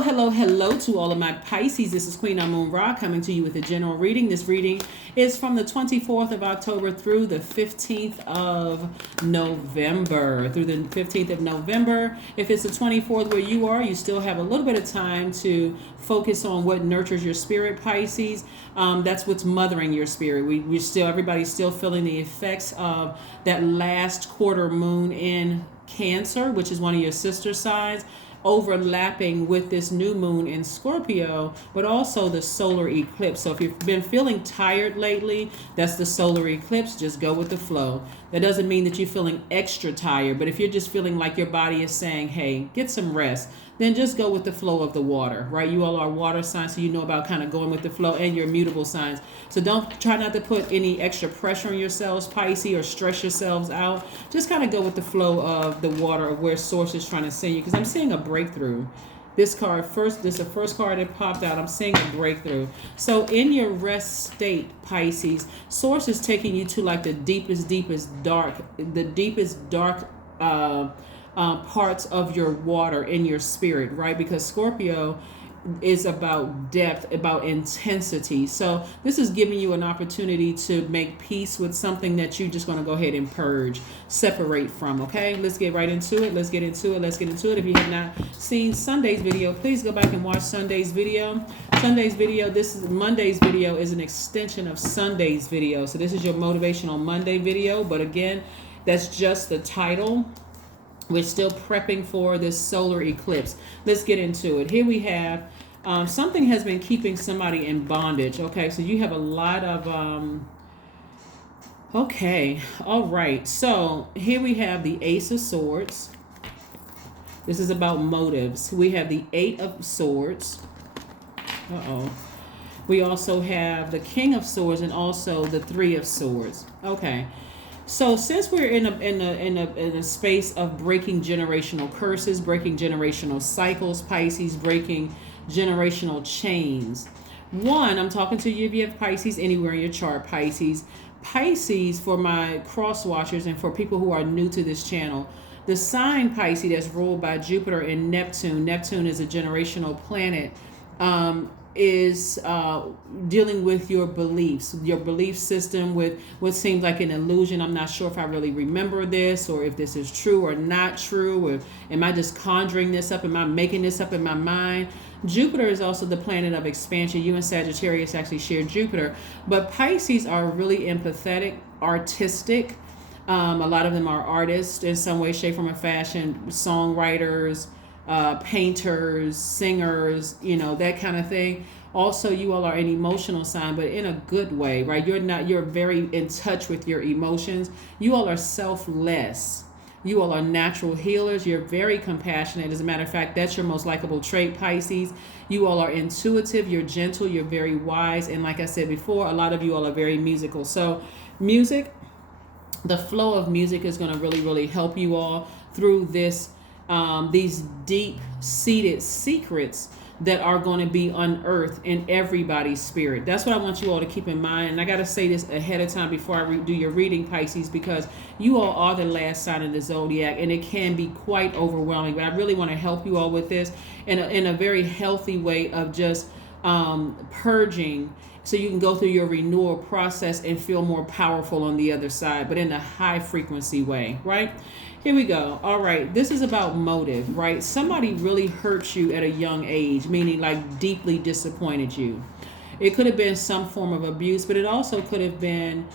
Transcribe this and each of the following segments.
Hello to all of my Pisces. This is Queen Amun Ra coming to you with a general reading. This reading is from the 24th of October through the 15th of November. If it's the 24th where you are, you still have a little bit of time to focus on what nurtures your spirit, Pisces. That's what's mothering your spirit. Everybody's still feeling the effects of that last quarter moon in Cancer, which is one of your sister signs, overlapping with this new moon in Scorpio, but also the solar eclipse. So if you've been feeling tired lately, that's the solar eclipse. Just go with the flow. That doesn't mean that you're feeling extra tired, but if you're just feeling like your body is saying, hey, get some rest, then just go with the flow of the water, right? You all are water signs, so you know about kind of going with the flow, and your mutable signs. So try not to put any extra pressure on yourselves, Pisces, or stress yourselves out. Just kind of go with the flow of the water, of where source is trying to send you, because I'm seeing a breakthrough. This is the first card that popped out. I'm seeing a breakthrough. So in your rest state, Pisces, source is taking you to like the deepest dark parts of your water in your spirit, right? Because Scorpio is about depth, about intensity. So this is giving you an opportunity to make peace with something that you're just going to go ahead and purge, separate from. Okay, let's get right into it. Let's get into it. If you have not seen Sunday's video, please go back and watch Sunday's video. Monday's video is an extension of Sunday's video. So this is your Motivational Monday video, but again, that's just the title. We're still prepping for this solar eclipse. Let's get into it. Here we have something has been keeping somebody in bondage. Okay, so you have a lot of okay, all right. So here we have the Ace of Swords. This is about motives. We have the Eight of Swords. We also have the King of Swords and also the Three of Swords. Okay. So since we're in a space of breaking generational curses, breaking generational cycles, Pisces, breaking generational chains. One, I'm talking to you if you have Pisces anywhere in your chart, Pisces. Pisces, for my cross watchers and for people who are new to this channel, the sign Pisces that's ruled by Jupiter and Neptune. Neptune is a generational planet. Is dealing with your beliefs, your belief system, with what seems like an illusion. I'm not sure if I really remember this, or if this is true or not true, or am I just conjuring this up? Am I making this up in my mind? Jupiter is also the planet of expansion. You and Sagittarius actually share Jupiter, but Pisces are really empathetic, artistic. A lot of them are artists in some way, shape, form, or fashion, songwriters, painters, singers, that kind of thing. Also, you all are an emotional sign, but in a good way, right? You're very in touch with your emotions. You all are selfless. You all are natural healers. You're very compassionate. As a matter of fact, that's your most likable trait, Pisces. You all are intuitive. You're gentle. You're very wise. And like I said before, a lot of you all are very musical. So music, the flow of music is going to really, really help you all through these deep-seated secrets that are going to be unearthed in everybody's spirit. That's what I want you all to keep in mind. And I got to say this ahead of time before I do your reading, Pisces, because you all are the last sign in the Zodiac, and it can be quite overwhelming. But I really want to help you all with this in a very healthy way of just purging, so you can go through your renewal process and feel more powerful on the other side, but in a high frequency way, right? Here we go. All right. This is about motive, right? Somebody really hurt you at a young age, meaning like deeply disappointed you. It could have been some form of abuse, but it also could have been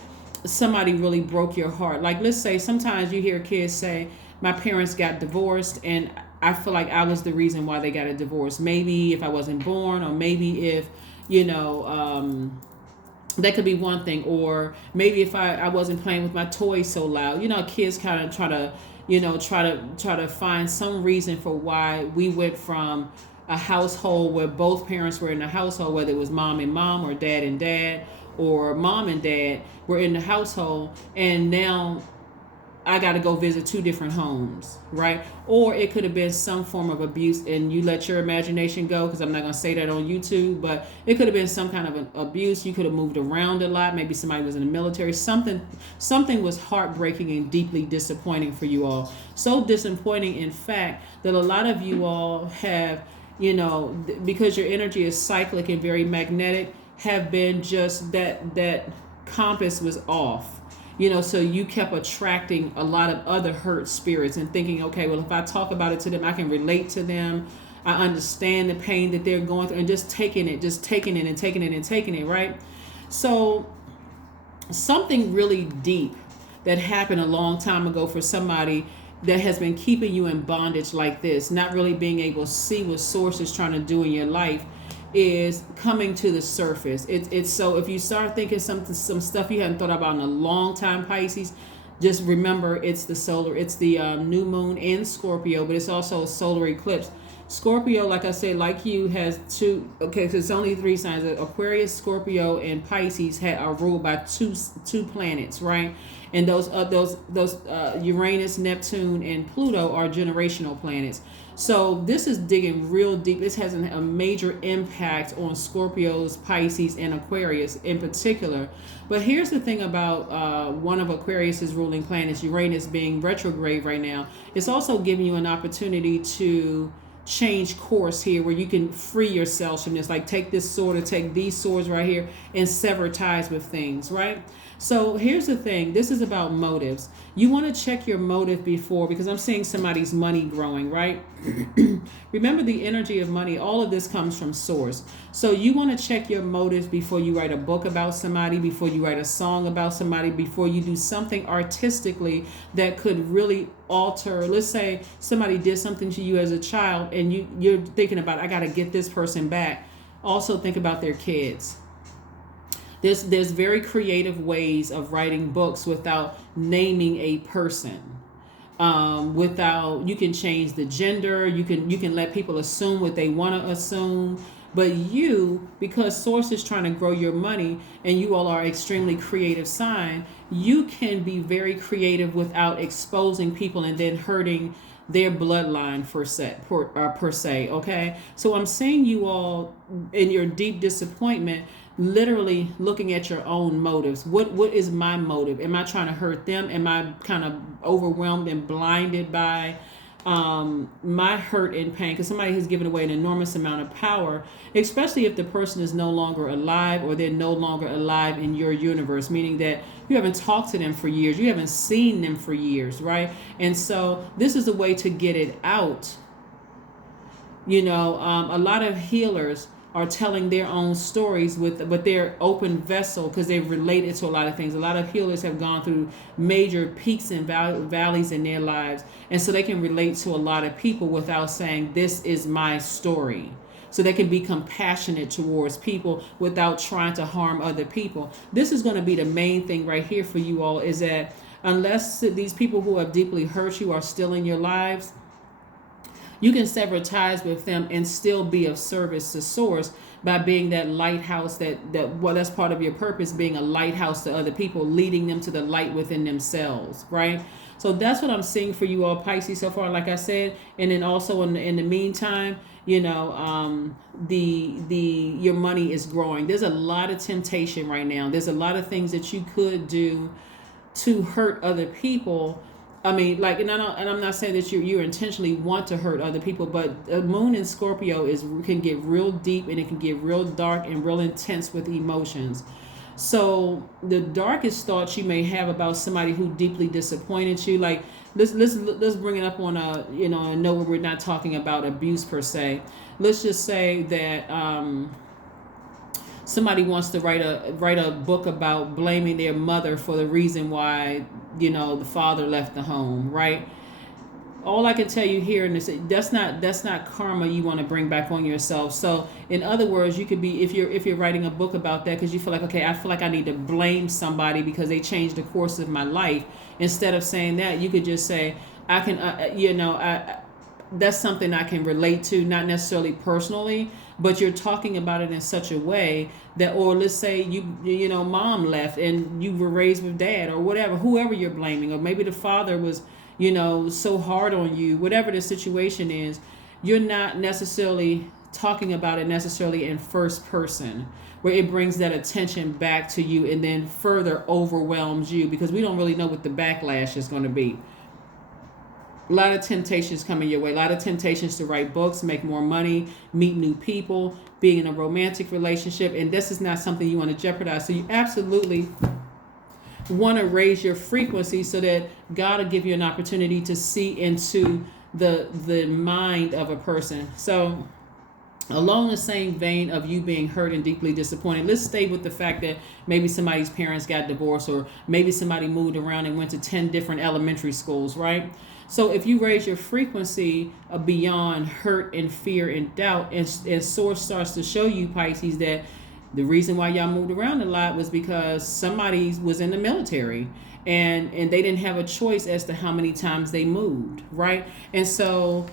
somebody really broke your heart. Like, let's say sometimes you hear kids say, my parents got divorced and I feel like I was the reason why they got a divorce. Maybe if I wasn't born, or maybe if, that could be one thing. Or maybe if I wasn't playing with my toys so loud. Kids kind of try to find some reason for why we went from a household where both parents were in the household, whether it was mom and mom or dad and dad, or mom and dad were in the household, and now I got to go visit two different homes, right? Or it could have been some form of abuse, and you let your imagination go, because I'm not going to say that on YouTube, but it could have been some kind of an abuse. You could have moved around a lot. Maybe somebody was in the military. Something was heartbreaking and deeply disappointing for you all. So disappointing, in fact, that a lot of you all have because your energy is cyclic and very magnetic, have been just that compass was off. So you kept attracting a lot of other hurt spirits and thinking, okay, well, if I talk about it to them, I can relate to them. I understand the pain that they're going through, and just taking it and taking it, right? So something really deep that happened a long time ago for somebody that has been keeping you in bondage like this, not really being able to see what source is trying to do in your life, is coming to the surface. It's so if you start thinking some stuff you hadn't thought about in a long time, Pisces, just remember it's the new moon in Scorpio, but it's also a solar eclipse. Scorpio, like I said, like you, has two. Okay, so it's only three signs: Aquarius, Scorpio, and Pisces are ruled by two planets, right? And those Uranus, Neptune, and Pluto are generational planets. So this is digging real deep. This has a major impact on Scorpios, Pisces, and Aquarius in particular. But here's the thing about one of Aquarius's ruling planets, Uranus, being retrograde right now. It's also giving you an opportunity to change course here, where you can free yourself from this, like take this sword or take these swords right here and sever ties with things, right? So here's the thing, this is about motives. You want to check your motive before, because I'm seeing somebody's money growing, right? Remember, the energy of money, all of this comes from source. So you want to check your motives before you write a book about somebody, before you write a song about somebody, before you do something artistically that could really alter. Let's say somebody did something to you as a child and you're thinking about, I got to get this person back. Also think about their kids. There's very creative ways of writing books without naming a person. You can change the gender. You can let people assume what they want to assume. But because source is trying to grow your money, and you all are extremely creative sign, you can be very creative without exposing people and then hurting their bloodline per se. Okay, so I'm saying you all in your deep disappointment, literally looking at your own motives. What is my motive? Am I trying to hurt them? Am I kind of overwhelmed and blinded by my hurt and pain? Because somebody has given away an enormous amount of power, especially if the person is no longer alive, or they're no longer alive in your universe, meaning that you haven't talked to them for years, you haven't seen them for years, right? And so this is a way to get it out. A lot of healers are telling their own stories but they're open vessel, because they've related to a lot of things. A lot of healers have gone through major peaks and valleys in their lives, and so they can relate to a lot of people without saying, this is my story. So they can be compassionate towards people without trying to harm other people. This is going to be the main thing right here for you all, is that unless these people who have deeply hurt you are still in your lives, you can sever ties with them and still be of service to source by being that lighthouse that's part of your purpose, being a lighthouse to other people, leading them to the light within themselves, right? So that's what I'm seeing for you all, Pisces, so far, like I said. And then also in the meantime, your money is growing. There's a lot of temptation right now. There's a lot of things that you could do to hurt other people. I mean, like, and I'm not saying that you intentionally want to hurt other people, but the moon in Scorpio can get real deep, and it can get real dark and real intense with emotions. So the darkest thoughts you may have about somebody who deeply disappointed you, like let's bring it up on a note where we're not talking about abuse per se. Let's just say that somebody wants to write a book about blaming their mother for the reason why the father left the home, right? All I can tell you here in this, that's not karma you want to bring back on yourself. So in other words, you could be, if you're writing a book about that because you feel like, okay, I feel like I need to blame somebody because they changed the course of my life. Instead of saying that, you could just say, I can that's something I can relate to, not necessarily personally, but you're talking about it in such a way that, or let's say mom left and you were raised with dad or whatever, whoever you're blaming, or maybe the father was so hard on you, whatever the situation is, you're not necessarily talking about it necessarily in first person, where it brings that attention back to you and then further overwhelms you, because we don't really know what the backlash is going to be. A lot of temptations coming your way. A lot of temptations to write books, make more money, meet new people, being in a romantic relationship. And this is not something you want to jeopardize. So you absolutely want to raise your frequency so that God will give you an opportunity to see into the mind of a person. So along the same vein of you being hurt and deeply disappointed, let's stay with the fact that maybe somebody's parents got divorced, or maybe somebody moved around and went to 10 different elementary schools, right? So if you raise your frequency beyond hurt and fear and doubt, and source starts to show you, Pisces, that the reason why y'all moved around a lot was because somebody was in the military, and they didn't have a choice as to how many times they moved, right? And so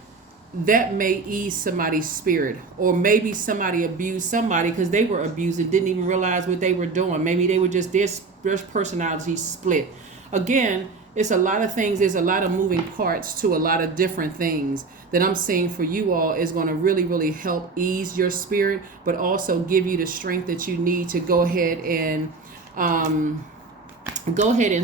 that may ease somebody's spirit, or maybe somebody abused somebody because they were abused and didn't even realize what they were doing. Maybe they were just their personality split. Again, it's a lot of things. There's a lot of moving parts to a lot of different things that I'm seeing for you all is going to really, really help ease your spirit, but also give you the strength that you need to go ahead and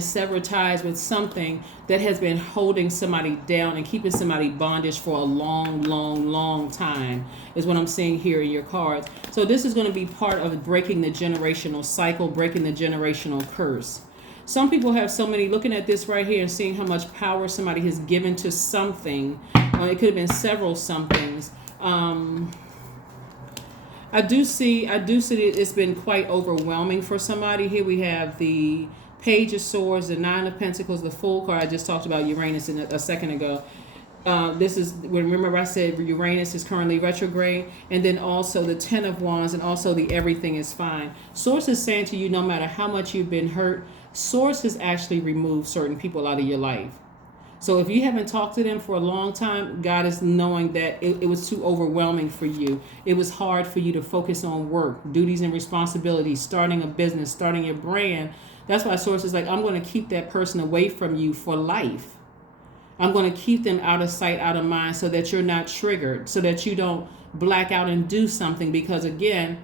sever ties with something that has been holding somebody down and keeping somebody bondage for a long, long, long time, is what I'm seeing here in your cards. So this is going to be part of breaking the generational cycle, breaking the generational curse. Some people have so many, looking at this right here and seeing how much power somebody has given to something. It could have been several somethings. I do see that it's been quite overwhelming for somebody. Here we have the Page of Swords, the Nine of Pentacles, the Fool card. I just talked about Uranus a second ago. This is, remember I said Uranus is currently retrograde, and then also the Ten of Wands, and also the Everything is Fine. Source is saying to you, no matter how much you've been hurt, Source has actually removed certain people out of your life. So if you haven't talked to them for a long time, God is knowing that it was too overwhelming for you. It was hard for you to focus on work, duties and responsibilities, starting a business, starting your brand. That's why Source is like, I'm going to keep that person away from you for life. I'm going to keep them out of sight, out of mind, so that you're not triggered, so that you don't black out and do something, because again,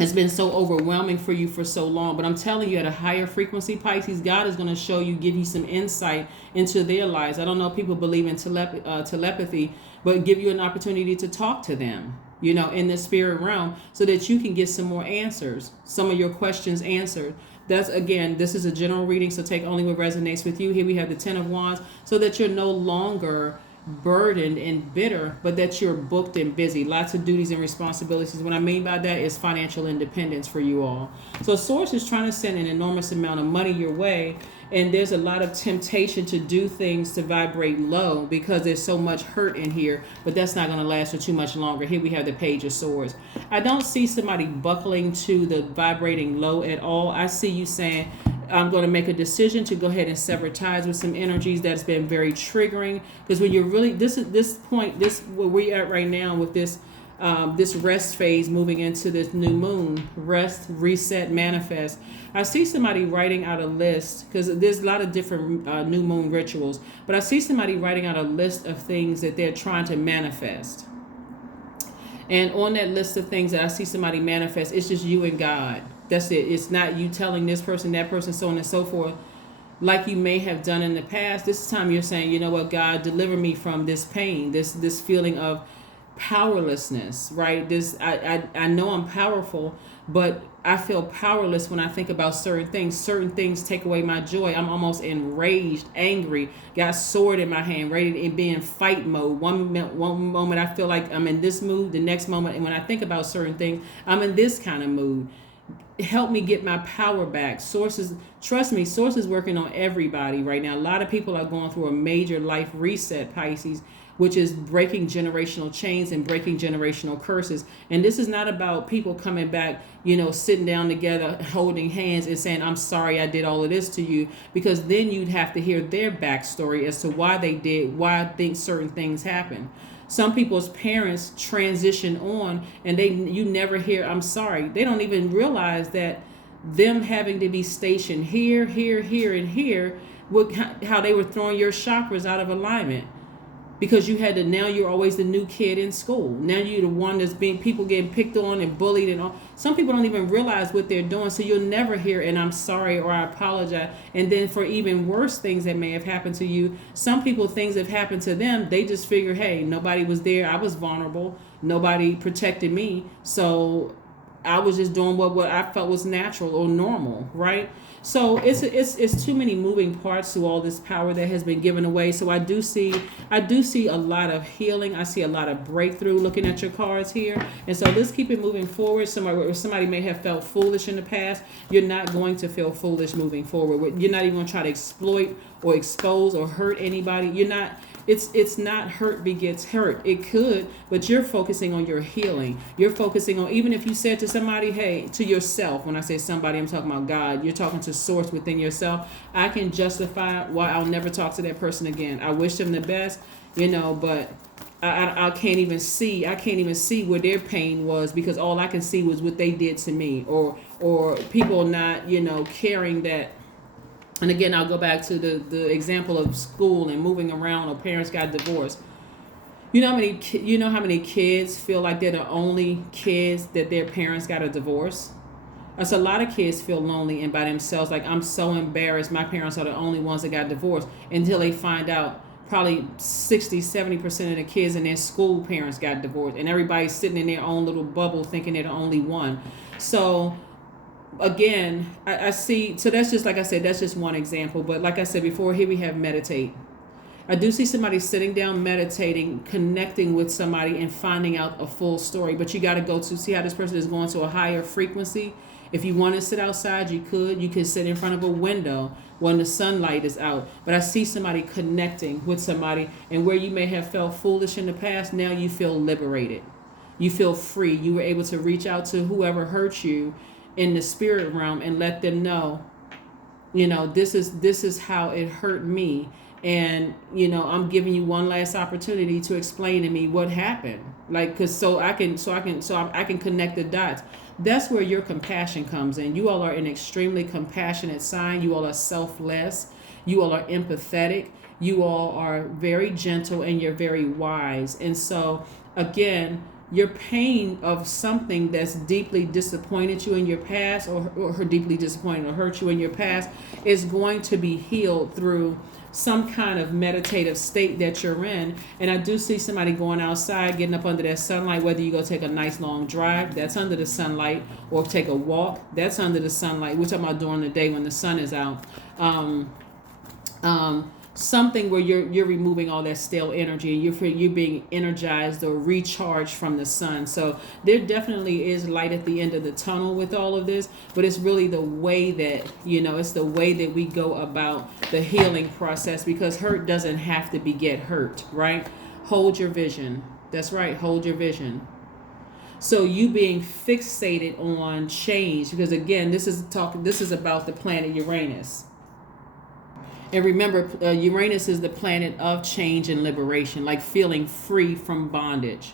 it's been so overwhelming for you for so long. But I'm telling you, at a higher frequency, Pisces, God is going to show you, give you some insight into their lives. I don't know if people believe in telepathy, but give you an opportunity to talk to them, in the spirit realm, so that you can get some more answers, some of your questions answered. That's, again, this is a general reading, so take only what resonates with you. Here we have the Ten of Wands, so that you're no longer burdened and bitter, but that you're booked and busy. Lots of duties and responsibilities. What I mean by that is financial independence for you all. So Source is trying to send an enormous amount of money your way, and there's a lot of temptation to do things to vibrate low because there's so much hurt in here, but that's not going to last for too much longer. Here we have the Page of Swords. I don't see somebody buckling to the vibrating low at all. I see you saying, I'm going to make a decision to go ahead and sever ties with some energies that's been very triggering. Because when you're really, this where we're at right now with this rest phase, moving into this new moon, rest, reset, manifest. I see somebody writing out a list, because there's a lot of different new moon rituals, but I see somebody writing out a list of things that they're trying to manifest. And on that list of things that I see somebody manifest, it's just you and God. That's it. It's not you telling this person, that person, so on and so forth, like you may have done in the past. This time you're saying, you know what, God, deliver me from this pain, this feeling of powerlessness, right? I know I'm powerful, but I feel powerless when I think about certain things. Certain things take away my joy. I'm almost enraged, angry, got sword in my hand, ready to be in fight mode. One moment I feel like I'm in this mood, the next moment, and when I think about certain things, I'm in this kind of mood. Help me get my power back. Sources, trust me, Source is working on everybody right now. A lot of people are going through a major life reset, Pisces, which is breaking generational chains and breaking generational curses. And this is not about people coming back, sitting down together, holding hands and saying, I'm sorry I did all of this to you, because then you'd have to hear their backstory as to why they did, why I think certain things happen. Some people's parents transition on, and you never hear, I'm sorry. They don't even realize that them having to be stationed here, and here, how they were throwing your chakras out of alignment. because you had to, now you're always the new kid in school. Now you're the one that's being, people getting picked on and bullied and all. Some people don't even realize what they're doing, so you'll never hear, and I'm sorry, or I apologize. And then for even worse things that may have happened to you, some people, things have happened to them, they just figure, hey, nobody was there, I was vulnerable, nobody protected me, so I was just doing what I felt was natural or normal, right? So it's too many moving parts to all this power that has been given away. So I do see a lot of healing. I see a lot of breakthrough looking at your cards here. And so let's keep it moving forward. Somebody may have felt foolish in the past. You're not going to feel foolish moving forward. You're not even going to try to exploit or expose or hurt anybody. You're not. It's not hurt begets hurt. It could, but you're focusing on your healing. You're focusing on, even if you said to somebody, hey, to yourself, when I say somebody, I'm talking about God. You're talking to source within yourself. I can justify why I'll never talk to that person again. I wish them the best, but I can't even see. I can't even see where their pain was, because all I can see was what they did to me, or people not, caring that. And again, I'll go back to the example of school and moving around, or parents got divorced. You know how many kids feel like they're the only kids that their parents got a divorce? That's a lot of kids feel lonely and by themselves. Like, I'm so embarrassed. My parents are the only ones that got divorced, until they find out probably 60-70% of the kids in their school parents got divorced, and everybody's sitting in their own little bubble thinking they're the only one. So again, I see, so that's just, like I said, that's just one example. But like I said before, here we have meditate. I do see somebody sitting down, meditating, connecting with somebody and finding out a full story. But you got to go to see how this person is going to a higher frequency. If you want to sit outside, you could sit in front of a window when the sunlight is out. But I see somebody connecting with somebody, and where you may have felt foolish in the past, now you feel liberated. You feel free. You were able to reach out to whoever hurt you in the spirit realm and let them know, this is how it hurt me, and I'm giving you one last opportunity to explain to me what happened, like, so I can connect the dots. That's where your compassion comes in. You all are an extremely compassionate sign. You all are selfless. You all are empathetic. You all are very gentle, and you're very wise. And so again, your pain of something that's deeply disappointed you in your past, or deeply disappointed or hurt you in your past, is going to be healed through some kind of meditative state that you're in. And I do see somebody going outside, getting up under that sunlight, whether you go take a nice long drive, that's under the sunlight, or take a walk, that's under the sunlight. We're talking about during the day when the sun is out. Something where you're removing all that stale energy, and you're being energized or recharged from the sun. So there definitely is light at the end of the tunnel with all of this, but it's really the way that, it's the way that we go about the healing process, because hurt doesn't have to beget hurt, right? Hold your vision. That's right. Hold your vision. So you being fixated on change, because again, this is about the planet Uranus. And remember, Uranus is the planet of change and liberation, like feeling free from bondage,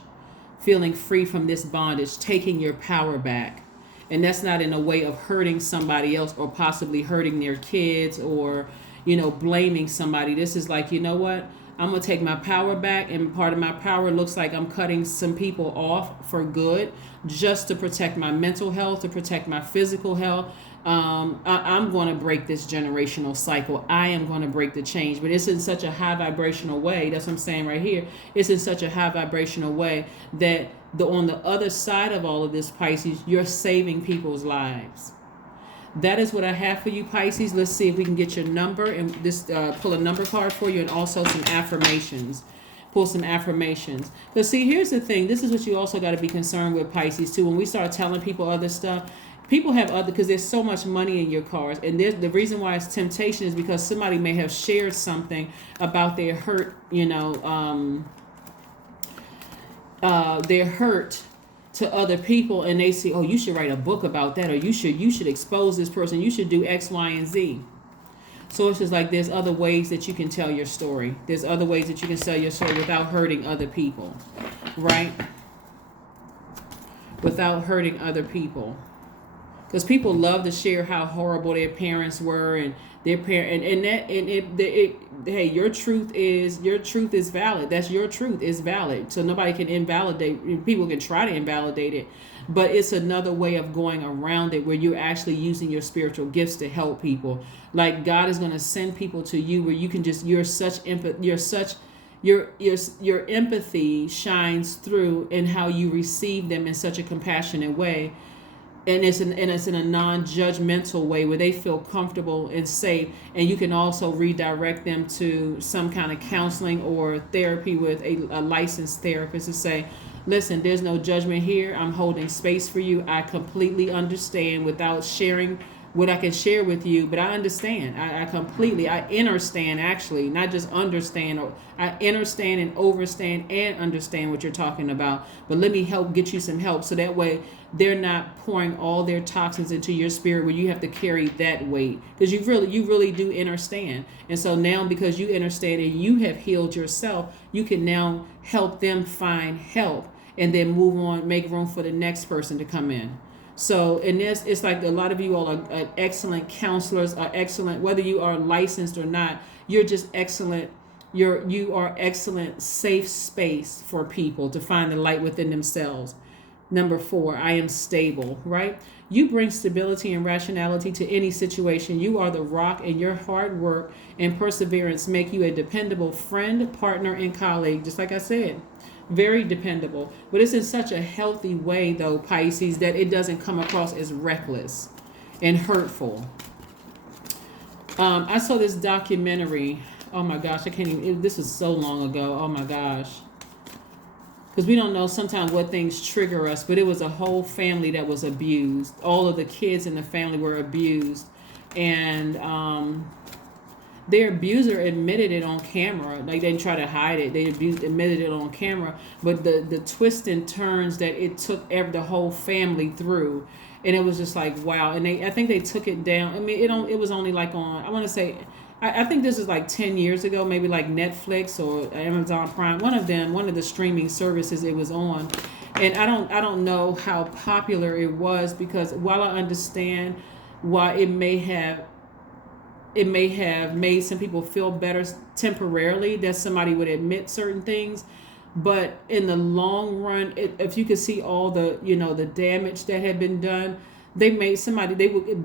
feeling free from this bondage, taking your power back. And that's not in a way of hurting somebody else, or possibly hurting their kids, or, blaming somebody. This is like, you know what? I'm going to take my power back, and part of my power looks like I'm cutting some people off for good, just to protect my mental health, to protect my physical health. I'm going to break this generational cycle. I am going to break the change, but it's in such a high vibrational way. That's what I'm saying right here. It's in such a high vibrational way that on the other side of all of this, Pisces, you're saving people's lives. That is what I have for you, Pisces. Let's see if we can get your number, and this pull a number card for you, and also some affirmations. Pull some affirmations. But see, here's the thing. This is what you also got to be concerned with, Pisces, too. When we start telling people other stuff, people have other, because there's so much money in your cards, and the reason why it's temptation is because somebody may have shared something about their hurt, their hurt to other people, and they say, oh, you should write a book about that, or you should expose this person, you should do X, Y, and Z. So it's just like, there's other ways that you can tell your story. There's other ways that you can tell your story without hurting other people, right? Without hurting other people. Because people love to share how horrible their parents were, and Their parent and that and it hey, your truth is valid. That's your truth is valid. So nobody can invalidate. People can try to invalidate it, but it's another way of going around it where you're actually using your spiritual gifts to help people. Like God is going to send people to you where you can just your empathy shines through in how you receive them in such a compassionate way, and it's in a non-judgmental way where they feel comfortable and safe, and you can also redirect them to some kind of counseling or therapy with a licensed therapist to say, listen, there's no judgment here, I'm holding space for you, I completely understand without sharing what I can share with you, but I understand. I understand actually, not just understand. I understand and overstand and understand what you're talking about. But let me help get you some help so that way they're not pouring all their toxins into your spirit where you have to carry that weight, because you really do understand. And so now, because you understand and you have healed yourself, you can now help them find help and then move on, make room for the next person to come in. So in this, it's like a lot of you all are excellent counselors, are excellent, whether you are licensed or not, you're just excellent. You are excellent safe space for people to find the light within themselves. Number 4, I am stable, right? You bring stability and rationality to any situation. You are the rock, and your hard work and perseverance make you a dependable friend, partner, and colleague. Just like I said, very dependable. But it's in such a healthy way, though, Pisces, that it doesn't come across as reckless and hurtful. I saw this documentary. Oh my gosh, I can't even. This was so long ago. Oh my gosh. Because we don't know sometimes what things trigger us, but it was a whole family that was abused. All of the kids in the family were abused, and their abuser admitted it on camera. Like, they didn't try to hide it. They admitted it on camera. But the twists and turns that it took the whole family through, and it was just like, wow. And I think they took it down. I mean, it was only like on, I want to say, I think this is like 10 years ago, maybe like Netflix or Amazon Prime, one of the streaming services it was on. And I don't know how popular it was, because while I understand why it may have made some people feel better temporarily that somebody would admit certain things, but in the long run, if you could see all the the damage that had been done, they were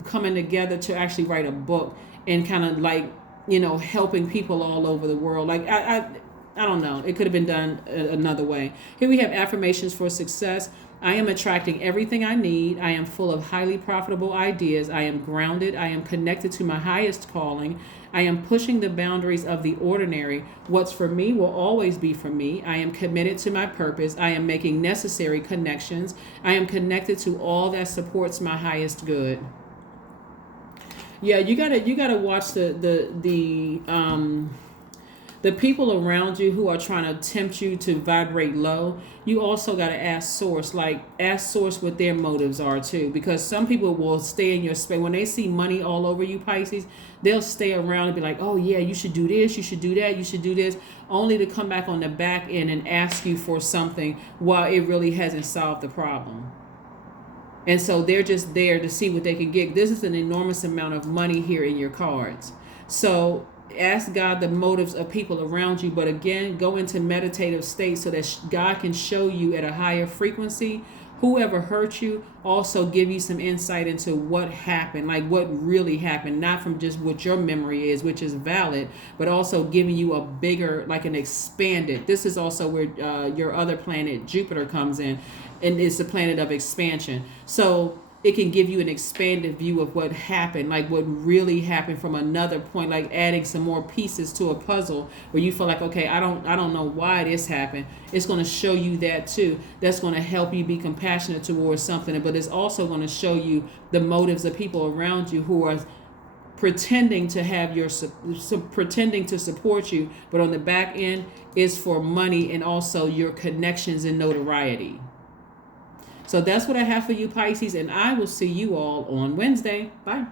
coming together to actually write a book and kind of like helping people all over the world. Like I don't know, it could have been done another way. Here we have affirmations for success. I am attracting everything I need. I am full of highly profitable ideas. I am grounded. I am connected to my highest calling. I am pushing the boundaries of the ordinary. What's for me will always be for me. I am committed to my purpose. I am making necessary connections. I am connected to all that supports my highest good. Yeah, you gotta watch the people around you who are trying to tempt you to vibrate low. You also got to ask source what their motives are too, because some people will stay in your space. When they see money all over you, Pisces, they'll stay around and be like, oh yeah, you should do this, you should do that, you should do this, only to come back on the back end and ask you for something while it really hasn't solved the problem. And so they're just there to see what they can get. This is an enormous amount of money here in your cards. So ask God the motives of people around you, but again, go into meditative state so that God can show you at a higher frequency whoever hurt you, also give you some insight into what happened, like what really happened, not from just what your memory is, which is valid, but also giving you a bigger, like an expanded. This is also where your other planet, Jupiter, comes in, and it's the planet of expansion. So it can give you an expanded view of what happened, like what really happened from another point, like adding some more pieces to a puzzle where you feel like, okay, I don't know why this happened. It's going to show you that too. That's going to help you be compassionate towards something, but it's also going to show you the motives of people around you who are pretending to have pretending to support you, but on the back end is for money and also your connections and notoriety. So that's what I have for you, Pisces, and I will see you all on Wednesday. Bye.